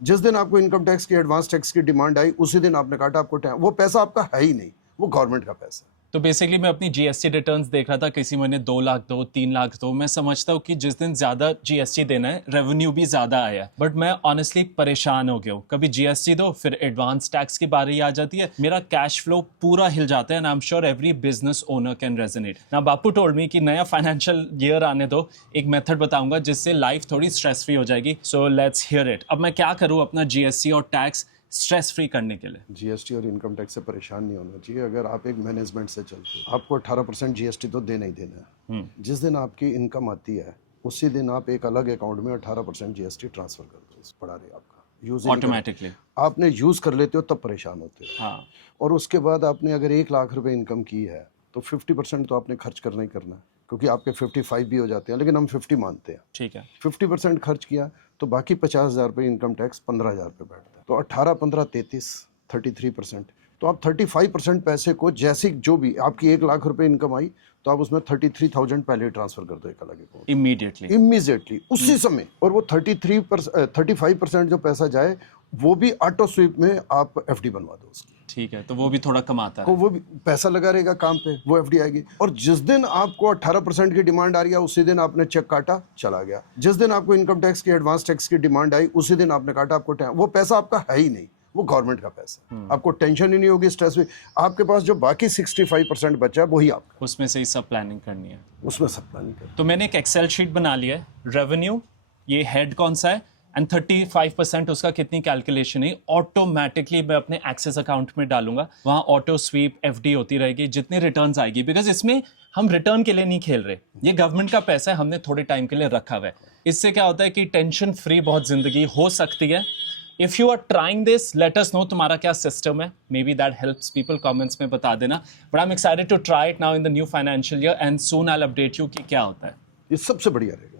जिस दिन आपको इनकम टैक्स की एडवांस टैक्स की डिमांड आई उसी दिन आपने काटा, आपको वो पैसा आपका है ही नहीं, वो गवर्नमेंट का पैसा है। तो बेसिकली मैं अपनी जीएसटी रिटर्न्स देख रहा था, किसी महीने 2 लाख दो, 3 लाख दो। मैं समझता हूँ कि जिस दिन ज्यादा जीएसटी देना है रेवेन्यू भी ज्यादा आया, बट मैं ऑनेस्टली परेशान हो गया हूँ। कभी जीएसटी दो, फिर एडवांस टैक्स की बारी आ जाती है, मेरा कैश फ्लो पूरा हिल जाता है। And I am sure every business owner can resonate. ना बापू टोल्ड मी कि नया फाइनेंशियल ईयर आने दो, एक मेथड बताऊंगा जिससे लाइफ थोड़ी स्ट्रेस फ्री हो जाएगी। So let's hear it. अब मैं क्या करूँ अपना जीएसटी और टैक्स स्ट्रेस फ्री करने के लिए? जीएसटी और इनकम टैक्स से परेशान नहीं होना चाहिए। अगर आप एक मैनेजमेंट से चलते हो, आपको 18% जीएसटी तो देना ही देना है। जिस दिन आपकी इनकम आती है उसी दिन आप एक अलग अकाउंट में 18% जीएसटी ट्रांसफर कर दो, पड़ा रहे आपका यूज ऑटोमेटिकली। आपने यूज कर लेते हो तब परेशान होते हो। हाँ। और उसके बाद आपने अगर 1 लाख रुपए इनकम की है तो 50% तो आपने खर्च करना ही करना है, क्योंकि आपके 55 भी हो जाते हैं, लेकिन हम 50 मानते हैं। ठीक है। 50% खर्च किया तो बाकी 50,000 रुपये इनकम टैक्स 15,000 रुपये बैठता है। तो 18, 15, 33, 33%। तो आप 35% पैसे को, जैसे जो भी आपकी 1 लाख रुपए इनकम आई तो आप उसमें 33,000 पहले ट्रांसफर कर दो एक अलग अकाउंट, इमीडिएटली उसी समय। और वो 35% जो पैसा जाए वो भी ऑटो स्वीप में आप एफडी बनवा दो उसकी। ठीक है, तो वो भी थोड़ा कमाता को है। वो भी पैसा लगा रहेगा काम पे, वो एफडी आएगी। और जिस दिन आपको 18% की डिमांड आ रही है उसी दिन आपने चेक काटा, चला गया। जिस दिन आपको इनकम टैक्स की एडवांस टैक्स की डिमांड आई उसी दिन आपने काटा, आपको वो पैसा आपका है ही नहीं, वो गवर्नमेंट का पैसा है। आपको टेंशन ही नहीं होगी, स्ट्रेस भी। आपके पास जो बाकी 65% बचा है वही आपका, उसमें से ही सब प्लानिंग करनी है। उसमें सब प्लानिंग कर। तो मैंने एक एक्सेल शीट बना लिया है। रेवेन्यू, ये हेड कौन सा है, एंड 35% उसका कितनी कैलकुलेशन है, ऑटोमेटिकली मैं अपने एक्सेस अकाउंट में डालूंगा। वहां ऑटो स्वीप एफडी होती रहेगी जितनी रिटर्न्स आएगी, बिकॉज इसमें हम रिटर्न के लिए नहीं खेल रहे, ये गवर्नमेंट का पैसा है, हमने थोड़े टाइम के लिए रखा हुआ है। इससे क्या होता है कि टेंशन फ्री बहुत जिंदगी हो सकती है। If you are trying this, let us know तुम्हारा क्या सिस्टम है, maybe that helps people. Comments में बता देना। But I am excited to try it now in the new financial year, and soon I will update you कि क्या होता है। ये सबसे बढ़िया रहेगा।